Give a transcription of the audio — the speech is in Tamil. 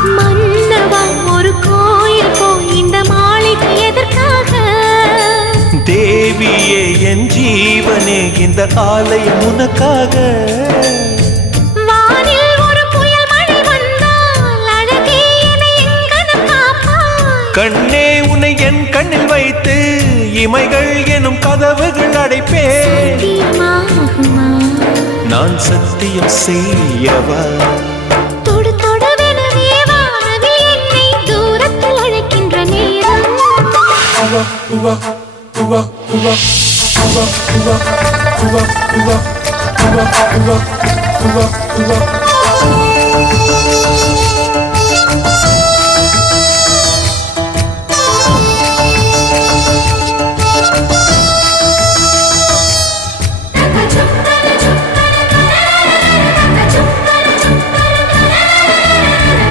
மன்னவா ஒரு கோயில் போய் இந்த மாளிகை எதற்காக? தேவியே என் ஜீவனே இந்த ஆலயம் உனக்காக. வானில் ஒரு புயல் மழை வந்தால் அழகே என்னை எங்கனம் காப்பாய். கண்ணே உன்னை என் கண்ணில் வைத்து இமைகள் எனும் கதவுகள் அடைப்பேன். சத்தியமாகுமா? நான் சத்தியம் செய்யவா? தொடு தொடுவெனவே வானவில் என்னை தூரத்தில் அழைக்கின்ற நேரம்.